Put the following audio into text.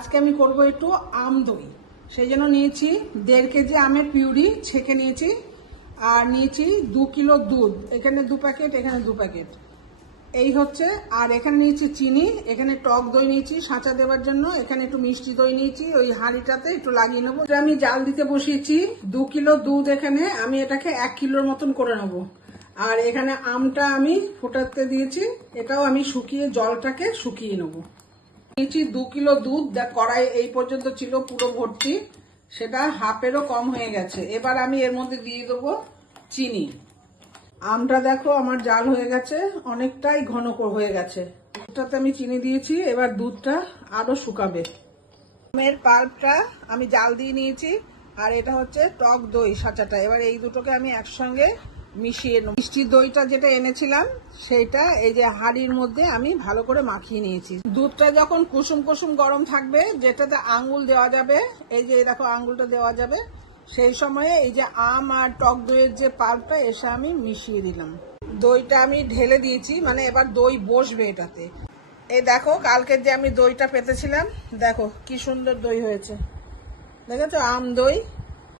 আজকে আমি করব একটু আম দই। সেই জন্য নিয়েছি 1.5 কেজি আমের পিউরি ছেঁকে নিয়েছি, আর নিয়েছি 2 কিলো দুধ, এখানে 2 প্যাকেট, এখানে 2 প্যাকেট, এই হচ্ছে। আর এখানে নিয়েছি চিনি, এখানে টক দই নিয়েছি সাঁচা দেওয়ার জন্য, এখানে একটু মিষ্টি দই নিয়েছি, ওই হাঁড়িটাতে একটু লাগিয়ে নেবো। আমি জাল দিতে বসিয়েছি 2 কিলো দুধ, এখানে আমি এটাকে 1 কিলোর মতন করে নেবো। আর এখানে আমটা আমি ফোটাতে দিয়েছি, এটাও আমি শুকিয়ে জলটাকে শুকিয়ে নেবো। নিয়েছি 2 কিলো দুধ, কড়াই এই পর্যন্ত ছিল পুরো ভর্তি, সেটা হাফেরও কম হয়ে গেছে। এবার আমি এর মধ্যে দিয়ে দেবো চিনি। আমটা দেখো আমার জাল হয়ে গেছে, অনেকটাই ঘন হয়ে গেছে। এটাতে আমি চিনি দিয়েছি, এবার দুধটা আরো শুকাবে। আমের পাল্পটা আমি জাল দিয়ে নিয়েছি, আর এটা হচ্ছে টক দই সাঁচাটা। এবার এই দুটোকে আমি একসঙ্গে মিশিয়ে নেব। মিষ্টি দইটা যেটা এনেছিলাম সেইটা এই যে হাঁড়ির মধ্যে আমি ভালো করে মাখিয়ে নিয়েছি। দুধটা যখন কুসুম কুসুম গরম থাকবে, যেটাতে আঙ্গুল দেওয়া যাবে, এই যে দেখো আঙ্গুলটা দেওয়া যাবে, সেই সময়ে এই যে আম আর টক দইয়ের যে পাল্পটা এসে আমি মিশিয়ে দিলাম। দইটা আমি ঢেলে দিয়েছি, মানে এবার দই বসবে এটাতে। এই দেখো কালকে যে আমি দইটা পেতেছিলাম, দেখো কি সুন্দর দই হয়েছে, দেখেছো আম দই।